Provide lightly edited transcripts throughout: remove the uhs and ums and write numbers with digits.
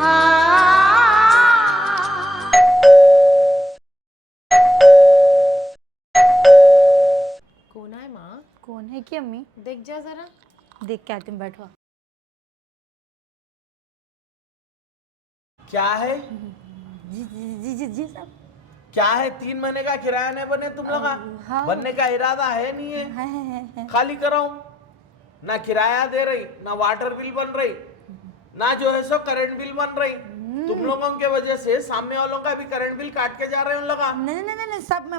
कौन है माँ? कौन है कि अम्मी? देख जा जरा। देख के आती हूँ, बैठो। क्या है? जी जी जी जी जी साहब। क्या है? 3 महीने का किराया नहीं बने तुम लोग? हाँ। बनने का इरादा है नहीं है? है। खाली कराओ। ना किराया दे रही, ना वाटर बिल बन रही, ना जो है सो करंट बिल बन रही। तुम लोगों के वजह से सामने वालों का भी करंट बिल काट के जा रहे हैं उन लोग। नहीं नहीं नहीं नहीं सब मैं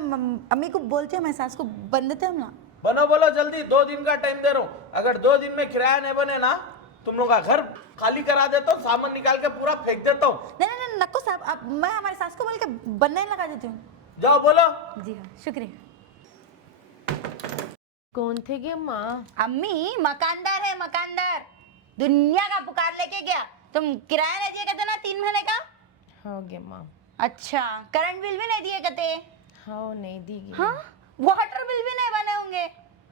अम्मी को बोलते हैं, मैं सास को बन देते हम ना। बनो बोलो जल्दी, 2 दिन का टाइम दे रहा हूँ। अगर 2 दिन में किराया नहीं बने ना, तुम लोग का घर खाली करा देता हूँ, सामान निकाल के पूरा फेंक देता हूँ। नहीं नहीं नहीं नको साहब, अब मैं हमारी सास को बोल के बनना ही लगा देती हूँ। जाओ बोलो। जी हाँ, शुक्रिया। कौन थे गे माँ? अम्मी मकानदार है, मकानदार दुनिया का पुकार लेके गया। तुम किराया नहीं दिए कहते ना 3 महीने का? हाँ गे माँ। अच्छा, करंट बिल भी नहीं दिए कहते? हाँ नहीं दी गे। हाँ, वाटर बिल भी नहीं बने होंगे?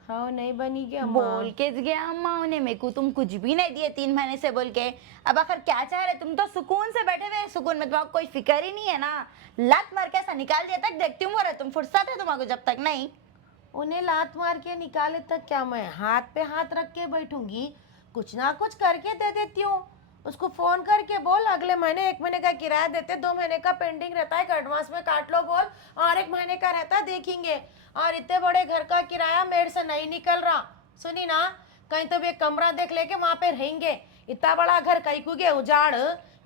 हाँ नहीं बनी गे अम्मा। बोल के गया अम्मा उन्हें, मेरे को तुम कुछ भी नहीं दिए 3 महीने से बोल के। अब आखिर क्या चाह रहे? तुम तो सुकून से बैठे हुए, सुकून में तुम्हारा कोई फिक्र ही नहीं है ना। लात मार के ऐसा निकाल दिया तक देखती हूँ, बोले तुम फुर्सत है तुम्हारे जब तक नहीं। उन्हें लात मार के निकाले तक क्या मैं हाथ पे हाथ रख के बैठूंगी? कुछ ना कुछ करके दे देती हूँ। उसको फोन करके बोल अगले महीने 1 महीने का किराया देते, 2 महीने का पेंडिंग रहता है एडवांस में काट लो बोल, और 1 महीने का रहता है देखेंगे। और इतने बड़े घर का किराया मेरे से नहीं निकल रहा। सुनी ना, कहीं तो भी एक कमरा देख लेके वहां पे रहेंगे। इतना बड़ा घर कहीं को गए उजाड़,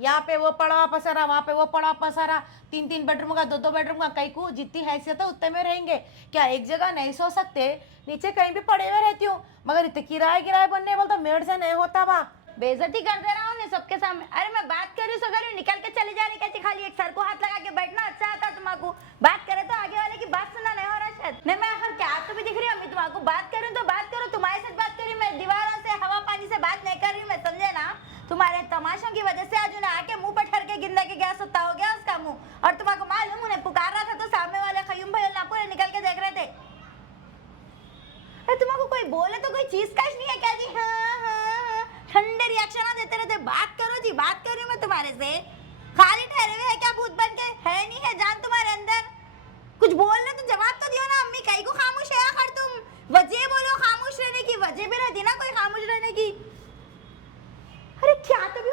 यहाँ पे वो पड़ा पसारा, वहाँ पे वो पड़ा पसारा, 3-3 बेडरूम का 2-2 बेडरूम का, कहीं को जितनी हैसियत है उतने में रहेंगे। क्या एक जगह नहीं सो सकते? नीचे कहीं भी पड़े हुए रहती हूँ, मगर इतने किराए बनने बोल तो मेरे से नहीं होता बा। बेइज्जती कर दे रहा हूँ सबके सामने। अरे मैं बात कर रही हूँ, सो निकल के चले जा रही कहती, खाली एक सर को हाथ लगा के बैठना अच्छा आता तुम्हारा। बात करे तो आगे वाले की बात सुनना नहीं हो रहा शायद। नहीं मैं आखिर क्या तो भी दिख रही हूँ अम्मी तुम्हारा। बात कर रही हूँ तो बात करो, तुम्हारे साथ बात कर रही हूँ मैं, दीवारों से हवा पानी से बात नहीं कर रही हूँ मैं, समझे ना? तुम्हारे तमाशों की वजह से आज उन्हें आके मुंह पर ठर के गिरने के गैस होता हो गया उसका मुंह। और तुम्हारा मालूम उन्हें पुकार रहा था तो सामने वाले खयूम भाई ना पूरे निकल के देख रहे थे। अरे तुम्हारा कोई बोले तो कोई चीज का नहीं है क्या जी? हाँ ठंडे रिएक्शन देते रहते। बात करो जी, बात कर रही हूँ मैं तुम्हारे से। खाली ठहरे हुए है क्या भूत बन के? है नहीं है जान तुम्हारे अंदर? कुछ बोल रहे तो जवाब तो दियो ना अम्मी, कहीं को खामोश है आखिर तुम? वजह बोलो खामोश रहने की, वजह भी रहती ना कोई खामोश रहने की। अरे क्या तो भी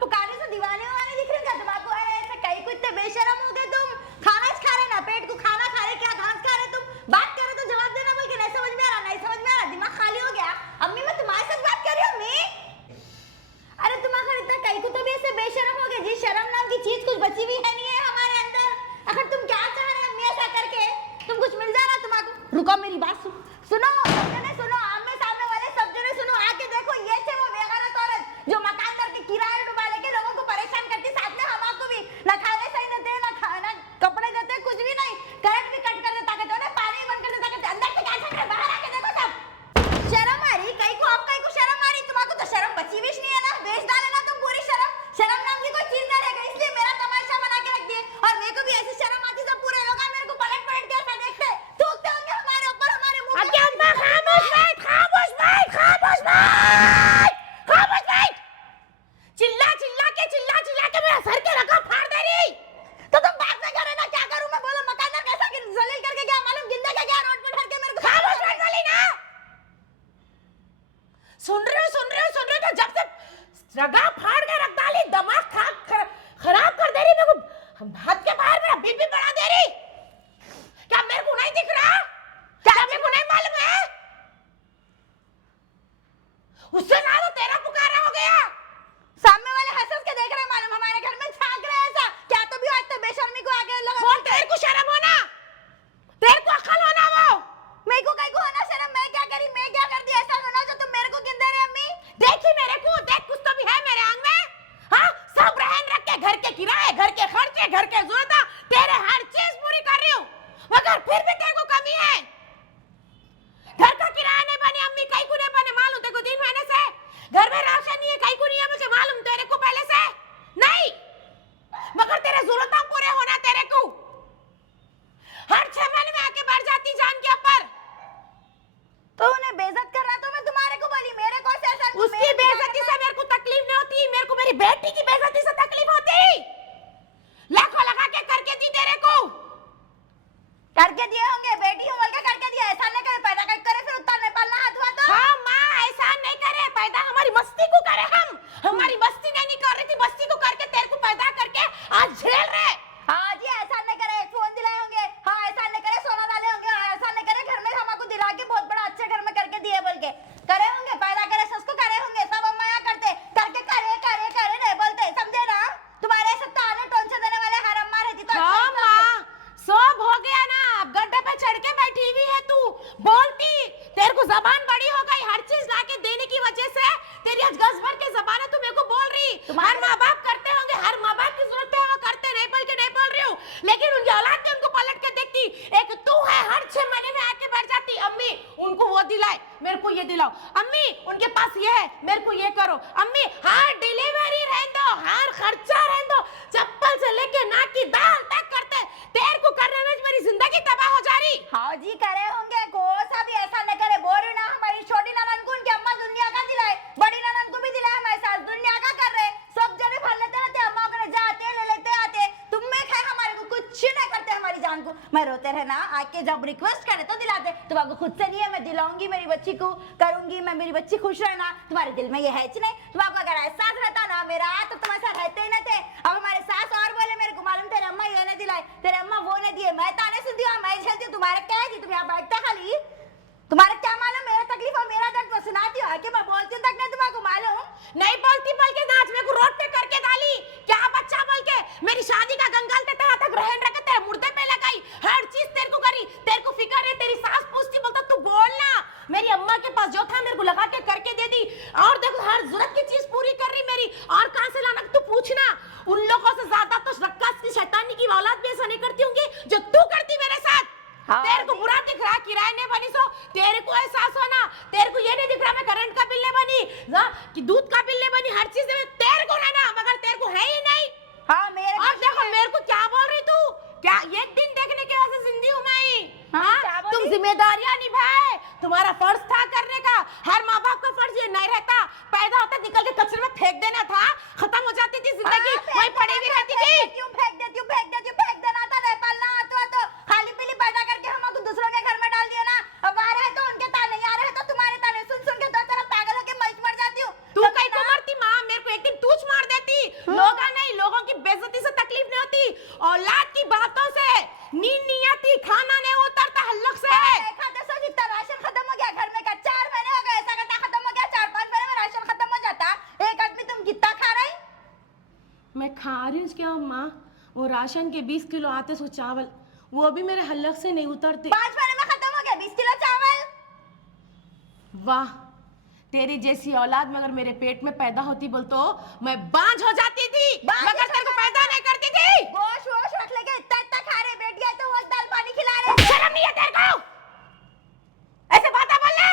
पुकारे से दीवाने वाले दिख रहे क्या तुम्हारे? अरे ऐसे कहीं को इतने बेशरम हो गए तुम? खाना खा रहे ना, पेट को खाना खा रहे, क्या घास खा रहे तुम? बात करे तो जवाब देना बोल के नहीं समझ में आ रहा, नहीं समझ में आ रहा, दिमाग खाली हो गया? अम्मी मैं तुम्हारे साथ बात कर रही हूँ अम्मी। अरे तुम आखिर इतना कहीं को तो भी ऐसे बेशरम हो गए जी? शर्म नाम की चीज कुछ बची हुई है नहीं है हमारे अंदर? आखिर तुम क्या चाह रहे हैं अम्मी ऐसा करके? तुम कुछ मिल जा रहा तुम्हारा? रुको मेरी बात सुनो, सबने सुनो, आमने सामने वाले सब जने सुनो, आके देखो ये थे वो बेगैरत औरत जो मकान करके किराया डुबा लेके लोगों को परेशान करती, साथ में हवा को भी ना खाने सही देते, ना खाना कपड़े देते, कुछ भी नहीं, करंट भी कट कर देता कहते हो ना, पानी बंद कर देता कहते। अंदर से क्या चल रहा है? बाहर आके देखो सब। शर्म आ रही कहीं को? अब कहीं को शर्म आ रही? तुम्हारा तो शर्म बची भी नहीं है ना, बेच डाले ना तुम पूरी शर्म। शर्म नाम की कोई चीज नहीं रहेगा, इसलिए मेरा तमाशा बना के रख दिए। और मेरे को भी ऐसी शर्म आती तो पूरे लोग मेरे को पलट पलट के ऐसा देखते, थूकते होंगे हमारे ऊपर, हमारे मुंह पे। अम्मा खामोश बैठ, खामोश बैठ, खामोश बैठ, खामोश बैठ। चिल्ला चिल्ला के मेरा सर के रखा फाड़ दे रही। तो तुम बात से करे ना, क्या करूं मैं? बोलो मकानदार कैसा जलील करके गया मालूम, गिंदा के गया रोड पे ठहर के मेरे को। खामोश बैठ बोली ना। सुन रहे हो तो जब से जगह फाड़ के रख डाली, दिमाग खराब कर दे रही मेरे को, हाथ के बाहर मेरा बीपी बढ़ा दे रही। क्या मेरे को नहीं दिख रहा? क्या मेरे को नहीं मालूम है? उससे ज्यादा तेरा पुकारा हो गया। सामने वाले हंस के देख रहे हैं मालूम, हमारे घर में झांक रहे हैं ऐसा। क्या तो भी आज तो बेशर्मी को आगे लगा। कौन? तेरे को शर्म होना, तेरे को अकल होना। वो मेरे को कहीं को होना शर्म? मैं क्या करी, मैं क्या कर दिया ऐसा होना जो तुम मेरे को गिन दे रहे अम्मी? देखी मेरे को, देख कुछ तो भी है मेरे आंग में। हाँ सब रहन रख के, घर के किराए, घर के खर्चे, घर के जरूरत, तेरे हर चीज पूरी कर रही हूँ, मगर फिर भी तेरे को कमी है। घर का किराया नहीं बने अम्मी, कहीं को नहीं बने मालूम तेरे को 3 महीने से। घर में राशन नहीं है, कहीं को नहीं है मुझे मालूम तेरे को पहले से नहीं, मगर तेरे जरूरत पूरे होना तेरे को। हर 6 महीने में आके बढ़ जाती जान के ऊपर। तो उन्हें बेइज्जत कर रहा तो मैं तुम्हारे को बोली, मेरे को से ऐसा उसकी बेइज्जती से मेरे को तकलीफ नहीं होती, मेरे को मेरी बेटी की बेइज्जती से तकलीफ नहीं, लाखों लगा के करके दी तेरे को। करके दिए होंगे, बेटी हो बोल के करके दिया, ऐसा नहीं करे पैदा कर करे फिर उतना नहीं पालना हाथ हुआ तो। हाँ माँ, ऐसा नहीं करे, पैदा हमारी मस्ती को करे, हम हमारी मस्ती नहीं कर रही थी, मस्ती को करके तेरे को पैदा करके आज झेल रहे। हाँ जी, ऐसा नहीं करे, फोन दिलाए होंगे, हाँ ऐसा नहीं करे, सोना डाले होंगे, हाँ ऐसा नहीं करे, घर में हमको दिला के बहुत बड़ा अच्छे घर में करके दिए बोल के करे होंगे, पैदा करे सस को करे होंगे, सब अम्मा यहाँ करते करके करे करे करे नहीं बोलते, समझे ना। तुम्हारे ऐसे ताने टोंचे देने वाले हर अम्मा रहती तो अच्छा हाँ ही माँ, सब हो गया ना, अब गड्ढे पे चढ़ के बैठी हुई है तू, बोलती, तेरे को जबान बड़ी हो गई, हर चीज लाके देने की वजह से तेरी आज गज भर की जबान है, तू मेरे को बोल रही, हर माँ बाप करते होंगे, हर माँ बाप की जरूरत है वो करते, नहीं बोल के नहीं बोल रही हूँ, लेकिन उनकी औलाद ने उनको पलट के देखती, एक तू है हर 6 महीने में आके बैठ जाती, अम्मी उनको वो दिलाए, मेरे को ये दिलाओ, अम्मी उनके पास ये है, मेरे को ये करो, अम्मी हर डिलीवरी रहने दो, हर खर्चा रहने दो, चप्पल से लेके नाक की दाल तक करते, तेरे को करने में मेरी जिंदगी तबाह हो जा रही। हाँ जी करे होंगे, कोसा भी ऐसा नहीं करे, बोल रही ना हमारी छोटी ननन को उनकी अम्मा दुनिया का दिलाए, बड़ी ननन को भी दिलाए, हमारे साथ दुनिया का कर रहे, सब जने भर लेते रहते, अम्मा को जाते ले लेते आते, तुम में खाए हमारे को कुछ नहीं करते, हमारी जान को मैं रोते रहे ना, आके जब रिक्वेस्ट करे तो दिलाते, तुम्हारे खुद से नहीं है, मैं दिलाऊंगी मेरी बच्ची को, करूंगी मैं, मेरी बच्ची खुश रहना, तुम्हारे दिल में ये है नहीं, तुम्हारे अगर एहसास रहता ना मेरा तो तुम्हारे साथ रहते ही ना थे। अब हमारे सास और बोले मेरे को मालूम तेरे अम्मा ये नहीं दिलाए, तेरे अम्मा वो नहीं दिए, मैं ताने सुनती हूँ, मैं झेलती हूँ, तुम्हारे क्या है जी, तुम यहाँ बैठते खाली, तुम्हारे क्या मालूम मेरा तकलीफ और मेरा दर्द वो सुनाती हो आके, मैं बोलती हूँ तक नहीं तुम्हारे मालूम नहीं बोलती बोल के नाच मेरे को रोड पे करके डाली, क्या बच्चा बोल के मेरी शादी का गंगाल ते तक ग्रहण रखे तेरे मुर्दे पे लगाई, हर चीज तेरे को करी, तेरे को फिक्र है, तेरी सास पूछती बोलता तू बोलना, मेरी अम्मा के पास जो था मेरे को लगा के करके दे दी, और देखो हर जरूरत की चीज पूरी कर रही मेरी, और कहां से लाना तू पूछना, उन लोगों से ज्यादा तो रक्कास की शैतानी की औलाद भी ऐसा नहीं करती होंगी जो तू करती मेरे साथ। हाँ, तेरे को बुरा दिख रहा, किराए नहीं बनी सो, तेरे को एहसास होना, तेरे को ये नहीं दिख रहा मैं करंट का बिल नहीं बनी, कि दूध का बिल नहीं बनी, हर चीज में तेरे को रहना, मगर तेरे को है ही नहीं। हाँ मेरे और देखो मेरे को क्या बोल रही तू, क्या एक दिन देखने के वजह से जिंदी हूँ मैं ही, हाँ? तुम जिम्मेदारियां निभाए, तुम्हारा फर्ज था करने का, हर माँ बाप का फर्ज ये नहीं रहता, पैदा होता निकल के कचरे में फेंक देना था, खत्म हो जाती थी जिंदगी, वही पड़ी हुई रहती थी। फेंक देती हूँ, फेंक देना था, नहीं पालना आता तो खाली पीली पैदा करके हमको दूसरों के घर में डाल दिया ना, अब आ रहे तो उनके ताने, आ रहे तो तुम्हारे ताने, सुन सुन के तो तेरा पागल होके मर जाती हूँ। तू कहीं को मरती माँ, मेरे को एक दिन तूच मार देती, लोगा नहीं, लोगों की बेइज्जती से तकलीफ नहीं होती, औलाद की बातों से नींद नहीं आती, खाना नहीं उतरता हल्लक से। खाते सो जितना राशन खत्म हो गया घर में का, 4 महीने हो गए, ऐसा करता खत्म हो गया, 4-5 महीने में राशन खत्म हो जाता, एक आदमी तुम कितना खा रही? मैं खा रही हूँ क्या माँ, वो राशन के 20 किलो आते सो चावल, वो भी मेरे हल्लक से नहीं उतरते। 5 महीने में खत्म हो गया 20 किलो चावल। वाह, तेरी जैसी औलाद में अगर मेरे पेट में पैदा होती बोल तो मैं बांझ हो जाती थी, मगर तेरे को पैदा नहीं करती थी। गोश वोश रख लेके इतना खा रहे, बेटियां तो वो दाल पानी खिला रहे, शर्म नहीं है तेरे को ऐसे बातें बोलने?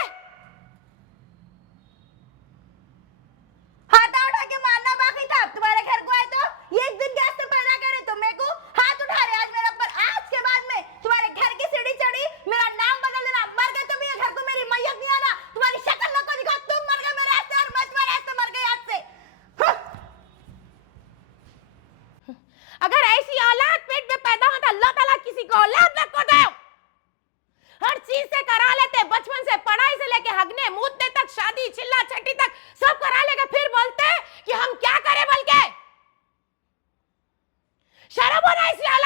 हाथ उठा के मारना बाकी था, अब तुम्हारे घर को आए तो एक दिन गैस से पैदा करे तो मेरे को हाथ उठा रहे आज मेरे ऊपर, आज के बाद में तुम्हारे घर की सीढ़ी चढ़ी, मेरा नाम बदल देना, मर गए तो मेरे घर को मेरी मैयत नहीं आना, तुम्हारी शक्ल न को दिखाओ, तुम मर गए मेरे हाथ से और मत मर ऐसे मर गए आज से। अगर ऐसी औलाद पेट में पैदा हो तो अल्लाह ताला किसी को औलाद न को दे, हर चीज से करा लेते, बचपन से पढ़ाई से लेके हगने मूतने तक, शादी चिल्ला छठी तक सब करा लेके फिर बोलते कि हम क्या करें, बल्कि शर्म होना ऐसी औलाद